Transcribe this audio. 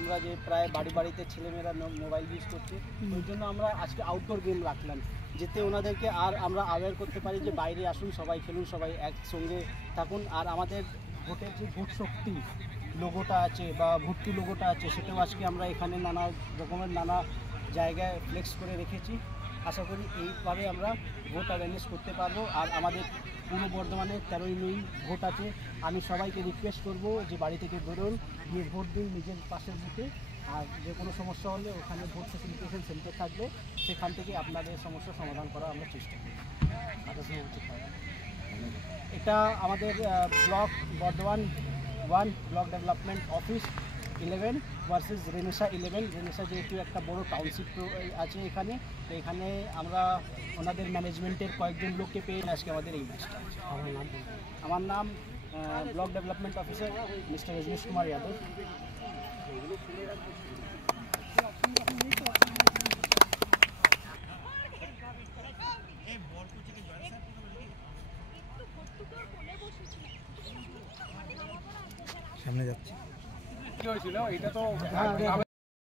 আমরা যে প্রায় বাড়িতে ছেলেমেয়েরা মোবাইল ইউজ করছে, ওই জন্য আমরা আজকে আউটডোর গেম রাখলাম, যেতে ওনাদেরকে আর আমরা অ্যাওয়্যার করতে পারি যে বাইরে আসুন, সবাই খেলুন, সবাই একসঙ্গে থাকুন। আর আমাদের ভোটের যে ভোট শক্তি লোগোটা আছে বা ভর্তি লোগোটা আছে, সেটাও আজকে আমরা এখানে নানা রকমের নানা জায়গায় ফ্লেক্স করে রেখেছি। আশা করি এইভাবে আমরা ভোট অ্যাওয়ারনেস করতে পারবো। আর আমাদের পূর্ব বর্ধমানে 13ই মে ভোট আছে। আমি সবাইকে রিকোয়েস্ট করব যে বাড়ি থেকে বেরোন, গিয়ে ভোট দিন নিজের পাশের বুথে। আর যে কোনো সমস্যা হলে ওখানে ভোট ফেসিলিটেশন সেন্টার থাকবে, সেখান থেকে আপনাদের সমস্যার সমাধান করার আমরা চেষ্টা করি। এটা আমাদের block Bardhaman 1 block development office 11 versus Renaissance 11। Renaissance যেহেতু একটা বড় টাউনশিপ আছে এখানে, তো এখানে আমরা ওনাদের ম্যানেজমেন্টের কয়েকজন লোককে পেয়ে আজকে আমাদের এই ম্যাচটা। আমার নাম block development officer mister Rajneesh Kumar Yadav. সামনে যাচ্ছি। কি হয়েছিল এটা তো